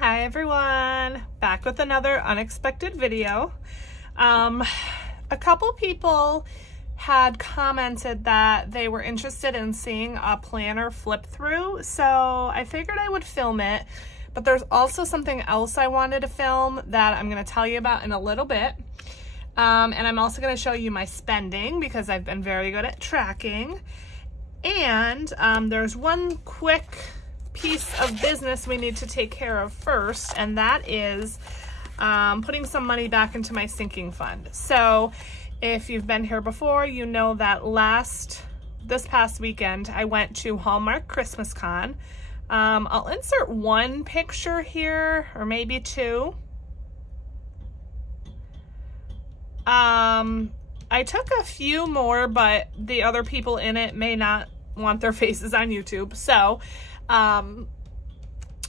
Hi everyone, back with another unexpected video. A couple people had commented that they were interested in seeing a planner flip through, so I figured I would film it, but there's also something else I wanted to film that I'm going to tell you about in a little bit. And I'm also going to show you my spending because I've been very good at tracking. And there's one quick piece of business we need to take care of first, and that is putting some money back into my sinking fund. So if you've been here before, you know that this past weekend I went to Hallmark Christmas Con. I'll insert one picture here, or maybe two. I took a few more, but the other people in it may not want their faces on YouTube. So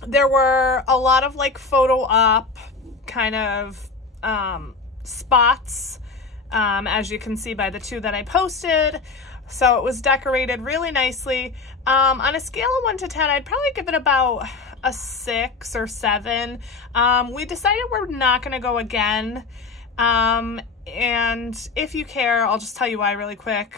there were a lot of like photo op kind of spots, as you can see by the two that I posted. So it was decorated really nicely. On a scale of 1 to 10, I'd probably give it about a 6 or 7. We decided we're not going to go again. And if you care, I'll just tell you why really quick,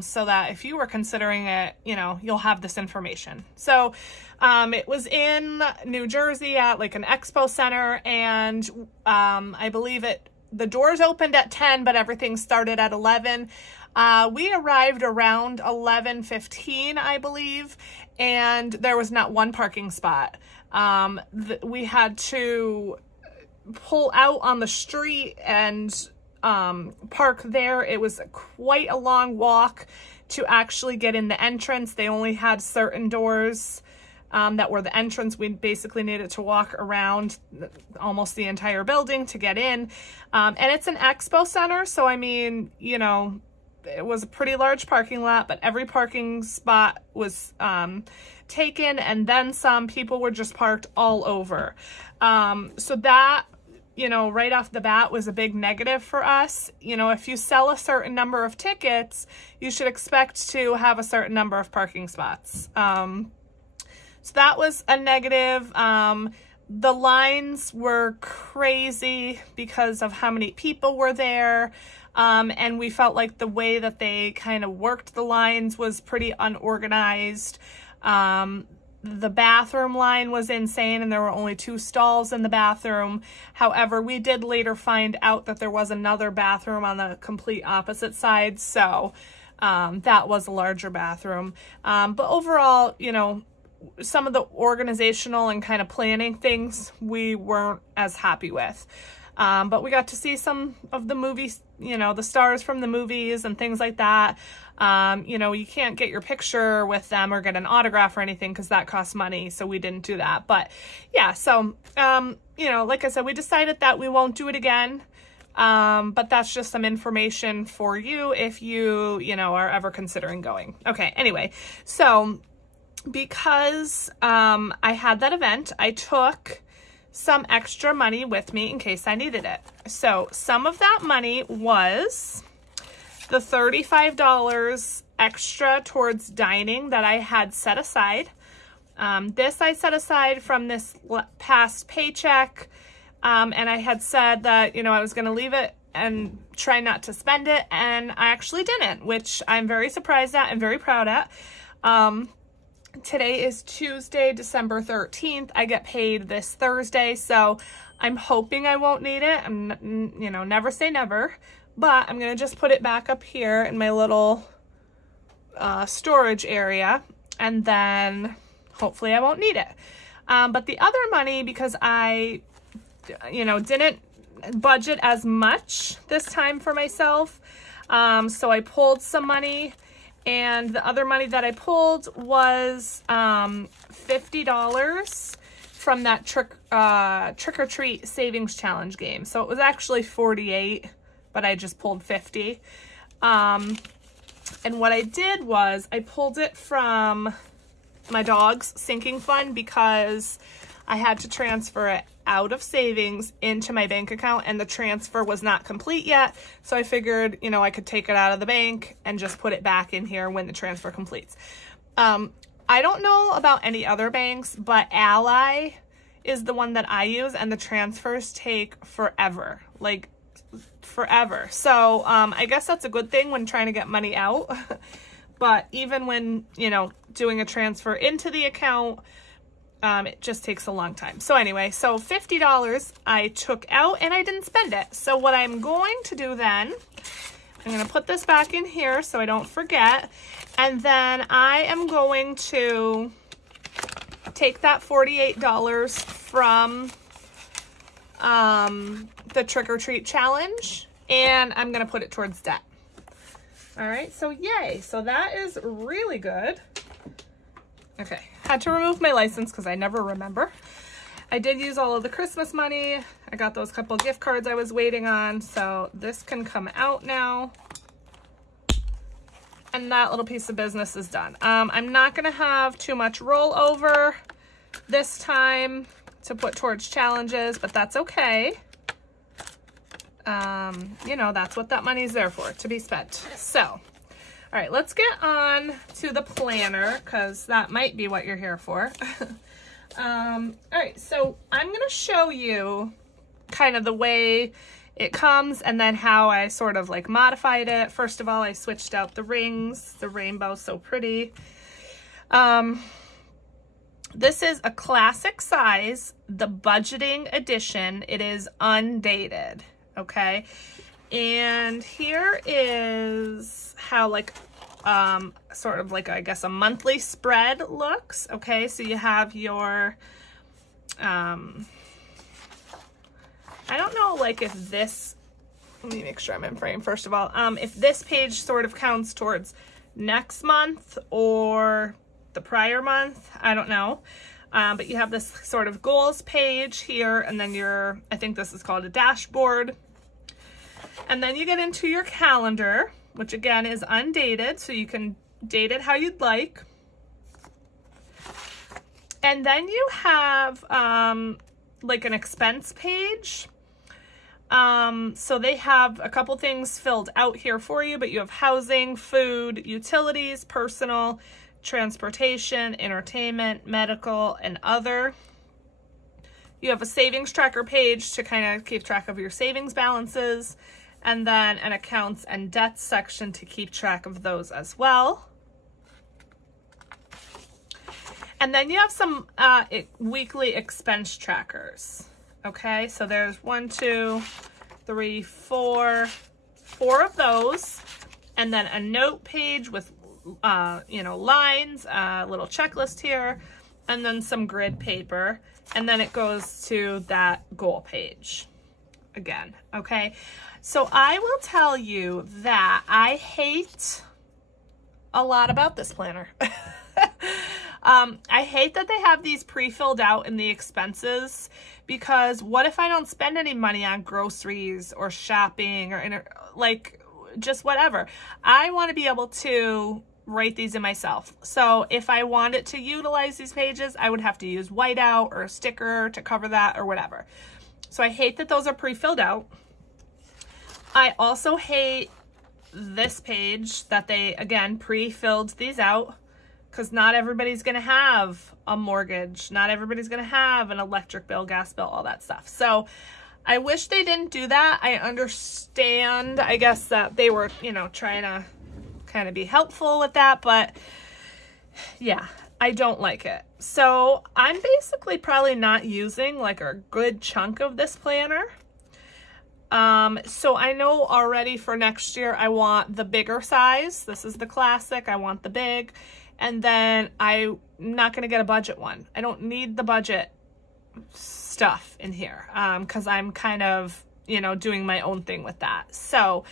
so that if you were considering it, you know, you'll have this information. So, it was in New Jersey at like an expo center, and, I believe the doors opened at 10, but everything started at 11. We arrived around 11:15, I believe, and there was not one parking spot. We had to pull out on the street and park there. It was quite a long walk to actually get in the entrance. They only had certain doors that were the entrance. We basically needed to walk around almost the entire building to get in. And it's an expo center, so I mean, you know, it was a pretty large parking lot, but every parking spot was taken, and then some. People were just parked all over. So that, you know, right off the bat was a big negative for us. You know, if you sell a certain number of tickets, you should expect to have a certain number of parking spots. So that was a negative. The lines were crazy because of how many people were there. And we felt like the way that they kind of worked the lines was pretty unorganized. The bathroom line was insane, and there were only 2 stalls in the bathroom. However, we did later find out that there was another bathroom on the complete opposite side, so that was a larger bathroom. But overall, you know, some of the organizational and kind of planning things we weren't as happy with. But we got to see some of the movies, you know, the stars from the movies and things like that. You know, you can't get your picture with them or get an autograph or anything because that costs money, so we didn't do that. But yeah, so, you know, like I said, we decided that we won't do it again. But that's just some information for you if you know, are ever considering going. Okay, anyway, so because I had that event, I took some extra money with me in case I needed it. So some of that money was the $35 extra towards dining that I had set aside. This I set aside from this past paycheck, and I had said that, you know, I was going to leave it and try not to spend it, and I actually didn't, which I'm very surprised at and very proud at. Today is Tuesday, December 13th. I get paid this Thursday, so I'm hoping I won't need it. You know, never say never, but I'm going to just put it back up here in my little storage area, and then hopefully I won't need it. But the other money, because I, you know, didn't budget as much this time for myself, so I pulled some money. And the other money that I pulled was $50 from that trick-or-treat savings challenge game. So it was actually $48, but I just pulled $50. And what I did was I pulled it from my dog's sinking fund because I had to transfer it out of savings into my bank account, and the transfer was not complete yet. So I figured, you know, I could take it out of the bank and just put it back in here when the transfer completes. I don't know about any other banks, but Ally is the one that I use, and the transfers take forever, like forever. So I guess that's a good thing when trying to get money out. But even when, you know, doing a transfer into the account, it just takes a long time. So anyway, so $50 I took out and I didn't spend it. So what I'm going to do then, I'm going to put this back in here so I don't forget. And then I am going to take that $48 from the trick or treat challenge, and I'm going to put it towards debt. All right, so yay. So that is really good. Okay, had to remove my license because I never remember. I did use all of the Christmas money. I got those couple gift cards I was waiting on, so this can come out now. And that little piece of business is done. I'm not gonna have too much rollover this time to put towards challenges, but that's okay. You know, that's what that money is there for, to be spent. So, all right, let's get on to the planner, because that might be what you're here for. All right, so I'm gonna show you kind of the way it comes and then how I sort of like modified it. First of all, I switched out the rings, the rainbow's so pretty. This is a classic size, the budgeting edition. It is undated, okay? And here is how like, sort of like, I guess, a monthly spread looks, okay? So you have your, I don't know, like if this, let me make sure I'm in frame first of all. If this page sort of counts towards next month or the prior month, I don't know. But you have this sort of goals page here, and then your, I think this is called a dashboard. And then you get into your calendar, which again is undated, so you can date it how you'd like. And then you have like an expense page. So they have a couple things filled out here for you, but you have housing, food, utilities, personal, transportation, entertainment, medical, and other. You have a savings tracker page to kind of keep track of your savings balances, and then an accounts and debts section to keep track of those as well. And then you have some weekly expense trackers. Okay, so there's 1, 2, 3, 4 of those, and then a note page with, you know, lines, a little checklist here, and then some grid paper, and then it goes to that goal page again, okay? So I will tell you that I hate a lot about this planner. I hate that they have these pre-filled out in the expenses, because what if I don't spend any money on groceries or shopping or like just whatever? I want to be able to write these in myself. So if I wanted to utilize these pages, I would have to use whiteout or a sticker to cover that or whatever. So I hate that those are pre-filled out. I also hate this page that they, again, pre-filled these out, because not everybody's going to have a mortgage. Not everybody's going to have an electric bill, gas bill, all that stuff. So I wish they didn't do that. I understand, I guess, that they were, you know, trying to kind of be helpful with that, but yeah, I don't like it. So I'm basically probably not using like a good chunk of this planner. So I know already for next year, I want the bigger size. This is the classic. I want the big. And then I'm not going to get a budget one. I don't need the budget stuff in here, because I'm kind of, you know, doing my own thing with that. So,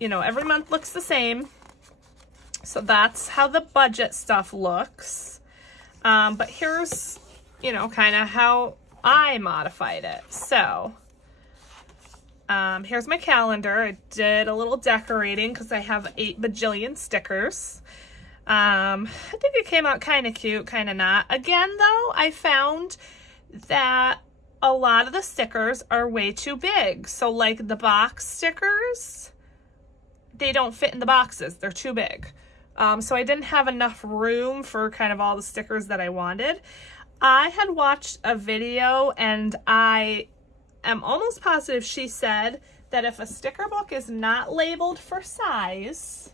you know, every month looks the same. So that's how the budget stuff looks. But here's, you know, kind of how I modified it. So, here's my calendar. I did a little decorating because I have 8 bajillion stickers. I think it came out kind of cute, kind of not. Again, though, I found that a lot of the stickers are way too big. So like the box stickers, they don't fit in the boxes. They're too big. So I didn't have enough room for kind of all the stickers that I wanted. I had watched a video, and I am almost positive she said that if a sticker book is not labeled for size,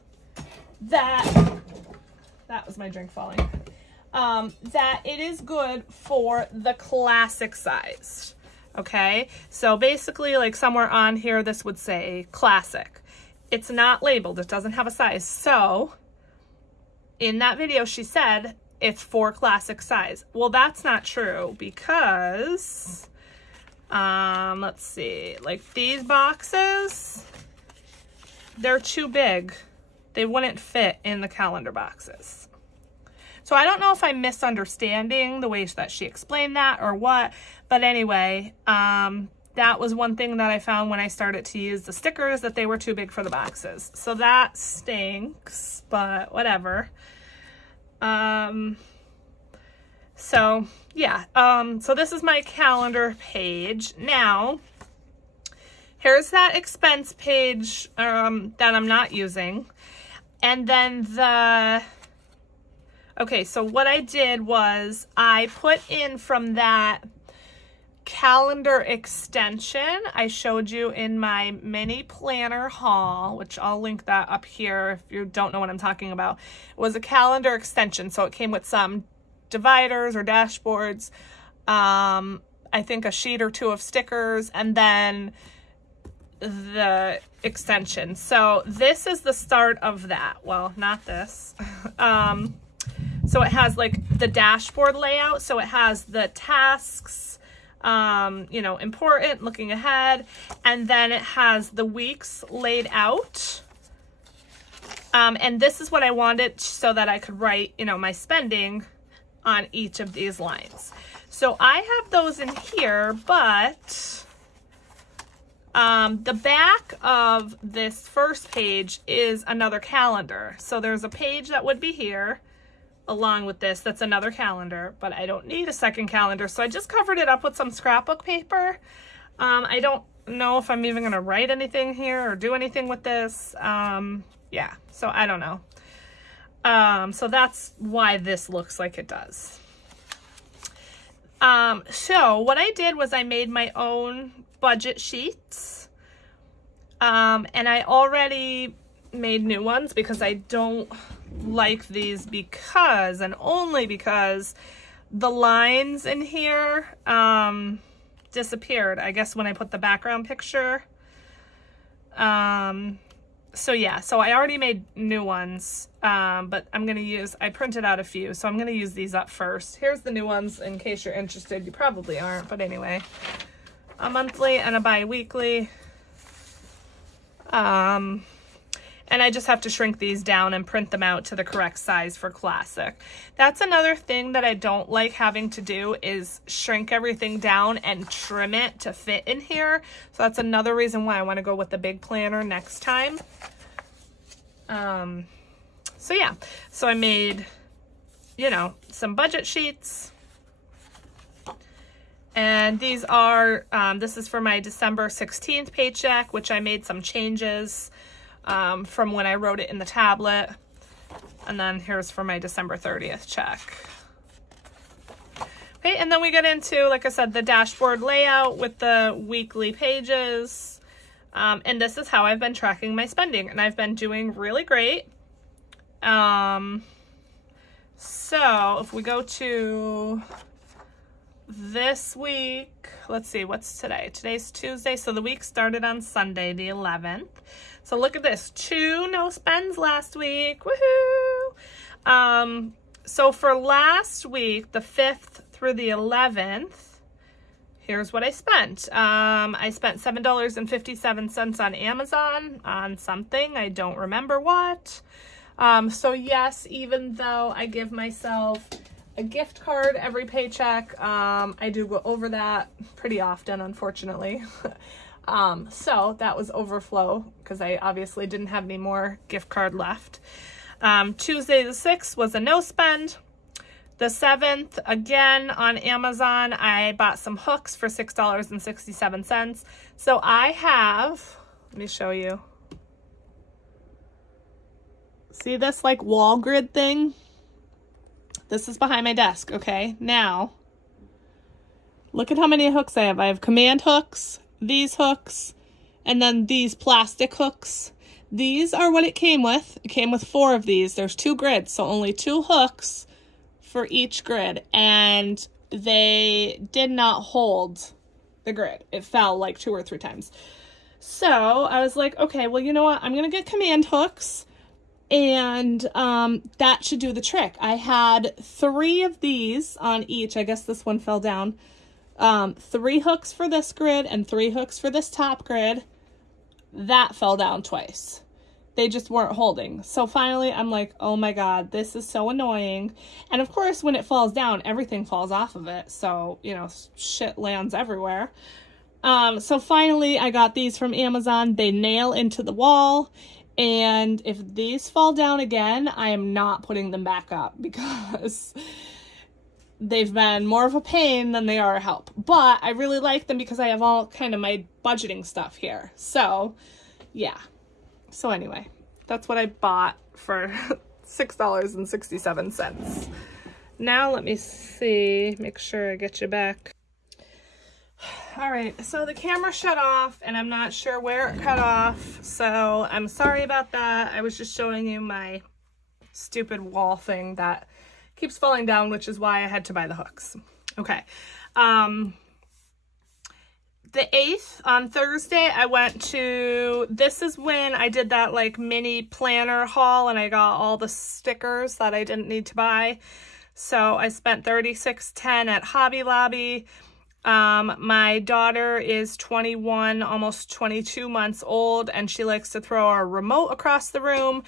that was my drink falling, that it is good for the classic size. Okay, so basically, like somewhere on here, this would say classic. It's not labeled, it doesn't have a size. So in that video, she said it's for classic size. Well, that's not true, because let's see, like these boxes, they're too big. They wouldn't fit in the calendar boxes. So I don't know if I'm misunderstanding the way that she explained that or what, but anyway, that was one thing that I found when I started to use the stickers, that they were too big for the boxes. So that stinks, but whatever. So yeah, so this is my calendar page. Now, here's that expense page that I'm not using. And then okay, so what I did was I put in from that calendar extension I showed you in my mini planner haul, which I'll link that up here if you don't know what I'm talking about. It was a calendar extension, so it came with some dividers or dashboards, I think a sheet or two of stickers, and then the extension. So this is the start of that. Well, not this. So it has like the dashboard layout. So it has the tasks, you know, important, looking ahead, and then it has the weeks laid out. And this is what I wanted so that I could write, you know, my spending on each of these lines. So I have those in here, but the back of this first page is another calendar. So there's a page that would be here along with this, that's another calendar, but I don't need a second calendar. So I just covered it up with some scrapbook paper. I don't know if I'm even gonna write anything here or do anything with this. Yeah, so I don't know. So that's why this looks like it does. So what I did was I made my own budget sheets. And I already made new ones because I don't like these because, and only because, the lines in here disappeared, I guess, when I put the background picture. So yeah, so I already made new ones, but I'm gonna use, I printed out a few, so I'm gonna use these up first. Here's the new ones in case you're interested. You probably aren't, but anyway. A monthly and a bi-weekly. And I just have to shrink these down and print them out to the correct size for classic. That's another thing that I don't like having to do, is shrink everything down and trim it to fit in here. So that's another reason why I want to go with the big planner next time. So yeah, so I made, you know, some budget sheets. And these are, this is for my December 16th paycheck, which I made some changes from when I wrote it in the tablet. And then here's for my December 30th check. Okay, and then we get into, like I said, the dashboard layout with the weekly pages. And this is how I've been tracking my spending, and I've been doing really great. So if we go to this week, let's see, what's today? Today's Tuesday, so the week started on Sunday, the 11th. So look at this, 2 no spends last week, woohoo! So for last week, the 5th through the 11th, here's what I spent. I spent $7.57 on Amazon on something, I don't remember what. So yes, even though I give myself a gift card every paycheck, I do go over that pretty often, unfortunately. So that was overflow because I obviously didn't have any more gift card left. Tuesday the 6th was a no spend. The 7th, again on Amazon, I bought some hooks for $6.67. So I have, let me show you. See this like wall grid thing? This is behind my desk, okay? Now, Look at how many hooks I have. I have command hooks, these hooks, and then these plastic hooks. These are what it came with. It came with 4 of these. There's 2 grids, so only 2 hooks for each grid. And they did not hold the grid. It fell like 2 or 3 times. So I was like, okay, well, you know what? I'm going to get command hooks, and that should do the trick. I had 3 of these on each. I guess this one fell down. 3 hooks for this grid and 3 hooks for this top grid. That fell down twice. They just weren't holding. So finally I'm like, oh my God, this is so annoying. And of course, when it falls down, everything falls off of it. So, you know, shit lands everywhere. So finally I got these from Amazon. They nail into the wall. And if these fall down again, I am not putting them back up because they've been more of a pain than they are a help. But I really like them because I have all kind of my budgeting stuff here. So, yeah. So anyway, that's what I bought for $6.67. Now let me see, make sure I get you back. All right, so the camera shut off and I'm not sure where it cut off. So I'm sorry about that. I was just showing you my stupid wall thing that keeps falling down, which is why I had to buy the hooks. Okay. The 8th, on Thursday, I went to, this is when I did that like mini planner haul and I got all the stickers that I didn't need to buy. So I spent $36.10 at Hobby Lobby. My daughter is 21, almost 22 months old, and she likes to throw our remote across the room.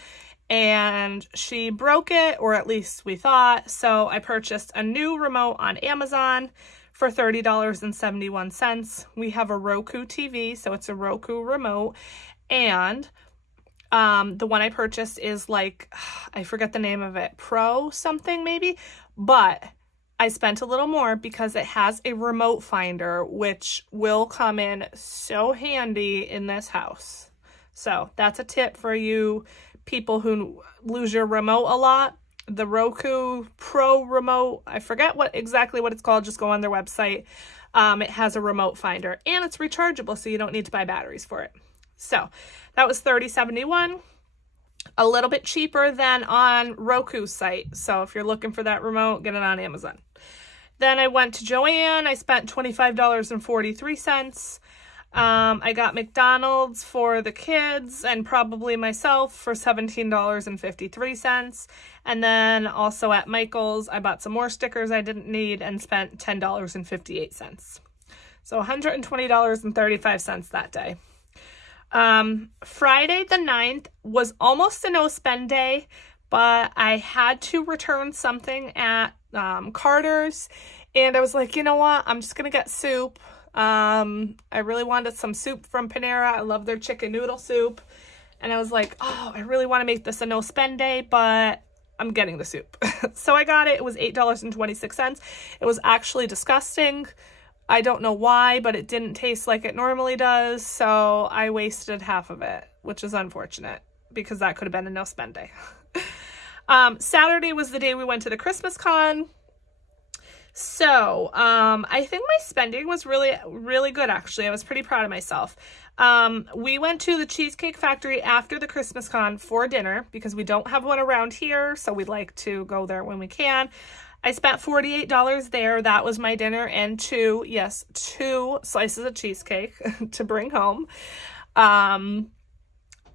And she broke it, or at least we thought, so I purchased a new remote on Amazon for $30.71. We have a Roku TV, so it's a Roku remote, and the one I purchased is like, I forget the name of it, Pro something maybe, but I spent a little more because it has a remote finder, which will come in so handy in this house. So that's a tip for you people who lose your remote a lot. The Roku Pro remote, I forget exactly what it's called, just go on their website. It has a remote finder and it's rechargeable, so you don't need to buy batteries for it. So that was $30.71, a little bit cheaper than on Roku's site. So if you're looking for that remote, get it on Amazon. Then I went to Joann. I spent $25.43. I got McDonald's for the kids and probably myself for $17.53. And then also at Michael's, I bought some more stickers I didn't need and spent $10.58. So $120.35 that day. Friday the 9th was almost a no spend day, but I had to return something at Carter's, and I was like, you know what, I'm just gonna get soup. I really wanted some soup from Panera. I love their chicken noodle soup. And I was like, oh, I really want to make this a no spend day, but I'm getting the soup. So I got it. It was $8.26. It was actually disgusting. I don't know why, but it didn't taste like it normally does. So I wasted half of it, which is unfortunate because that could have been a no spend day. Saturday was the day we went to the Christmas con. So, I think my spending was really, really good, actually. I was pretty proud of myself. We went to the Cheesecake Factory after the Christmas con for dinner because we don't have one around here, so we'd like to go there when we can. I spent $48 there. That was my dinner and two slices of cheesecake to bring home.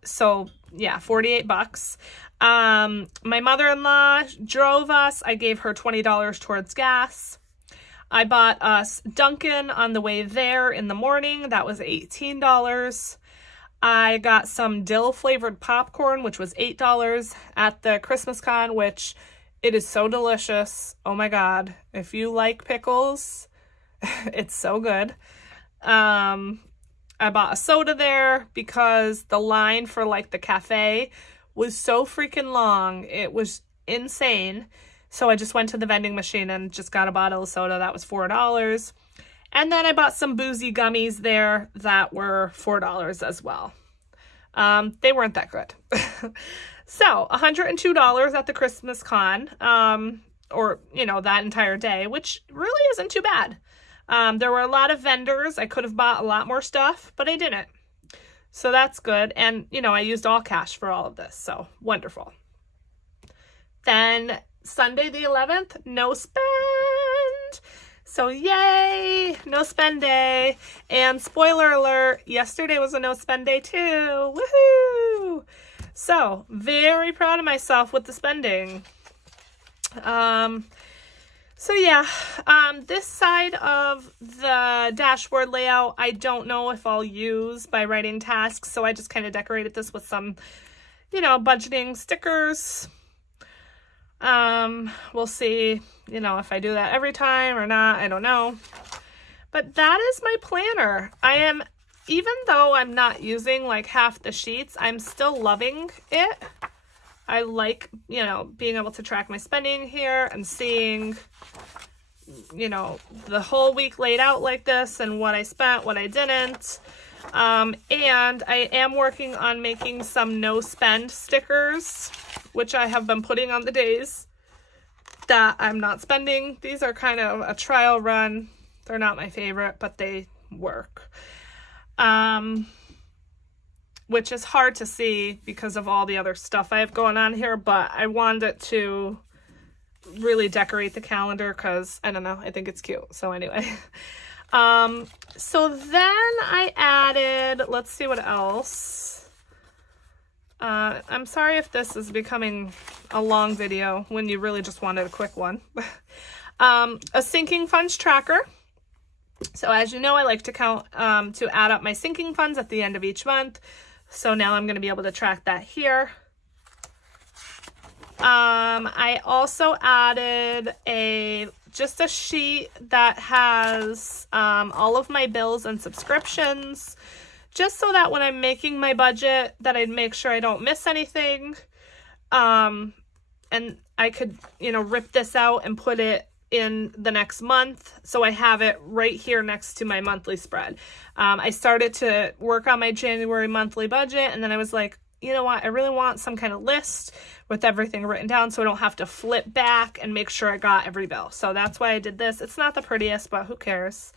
So, yeah, 48 bucks. My mother-in-law drove us. I gave her $20 towards gas. I bought us Dunkin' on the way there in the morning. That was $18. I got some dill-flavored popcorn, which was $8 at the Christmas con, which it is so delicious. Oh my God. If you like pickles, it's so good. I bought a soda there because the line for like the cafe was so freaking long. It was insane. So I just went to the vending machine and just got a bottle of soda. That was $4. And then I bought some boozy gummies there that were $4 as well. They weren't that good. So $102 at the Christmas con, or, you know, that entire day, which really isn't too bad. There were a lot of vendors. I could have bought a lot more stuff, but I didn't. So that's good. And, you know, I used all cash for all of this. So wonderful. Then Sunday the 11th, no spend. So yay, no spend day. And spoiler alert, yesterday was a no spend day too. Woohoo! So very proud of myself with the spending. So yeah, this side of the dashboard layout, I don't know if I'll use by writing tasks. So I just kind of decorated this with some, you know, budgeting stickers. We'll see, you know, if I do that every time or not, I don't know. But that is my planner. Even though I'm not using like half the sheets, I'm still loving it. I like, you know, being able to track my spending here and seeing, you know, the whole week laid out like this and what I spent, what I didn't. And I am working on making some no spend stickers, which I have been putting on the days that I'm not spending. These are kind of a trial run. They're not my favorite, but they work. Which is hard to see because of all the other stuff I have going on here, but I wanted to really decorate the calendar because, I don't know, I think it's cute. So anyway, so then I added, let's see what else. I'm sorry if this is becoming a long video when you really just wanted a quick one. A sinking funds tracker. So as you know, I like to count, to add up my sinking funds at the end of each month. So now I'm going to be able to track that here. I also added just a sheet that has all of my bills and subscriptions, just so that when I'm making my budget that I'd make sure I don't miss anything. And I could, you know, rip this out and put it in the next month, so I have it right here next to my monthly spread. I started to work on my January monthly budget, and then I was like, you know what, I really want some kind of list with everything written down so I don't have to flip back and make sure I got every bill. So that's why I did this. It's not the prettiest, but who cares?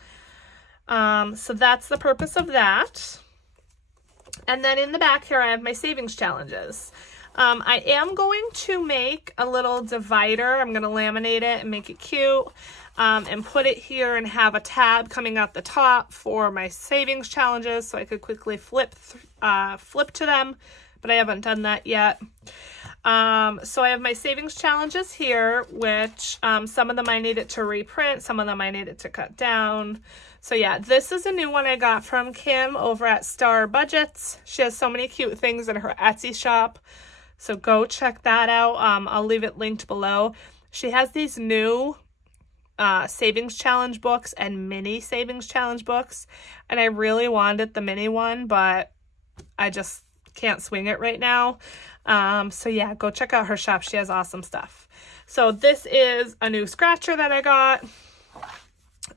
So that's the purpose of that. And then in the back here, I have my savings challenges. I am going to make a little divider. I'm going to laminate it and make it cute, and put it here and have a tab coming out the top for my savings challenges so I could quickly flip to them, but I haven't done that yet. So I have my savings challenges here, which some of them I needed to reprint, some of them I needed to cut down. So yeah, this is a new one I got from Kim over at Star Budgets. She has so many cute things in her Etsy shop. So go check that out. I'll leave it linked below. She has these new savings challenge books and mini savings challenge books. And I really wanted the mini one, but I just can't swing it right now. So yeah, go check out her shop. She has awesome stuff. So this is a new scratcher that I got.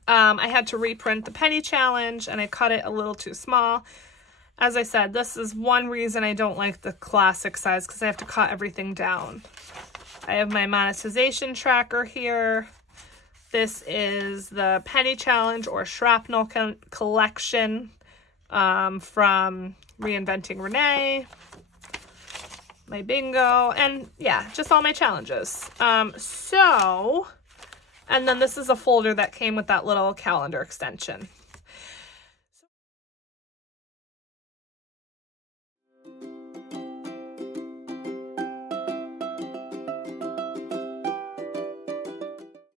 I had to reprint the penny challenge and I cut it a little too small. As I said, this is one reason I don't like the classic size, because I have to cut everything down. I have my monetization tracker here. This is the penny challenge or shrapnel collection from Reinventing Renee. My bingo, and yeah, just all my challenges. And then this is a folder that came with that little calendar extension.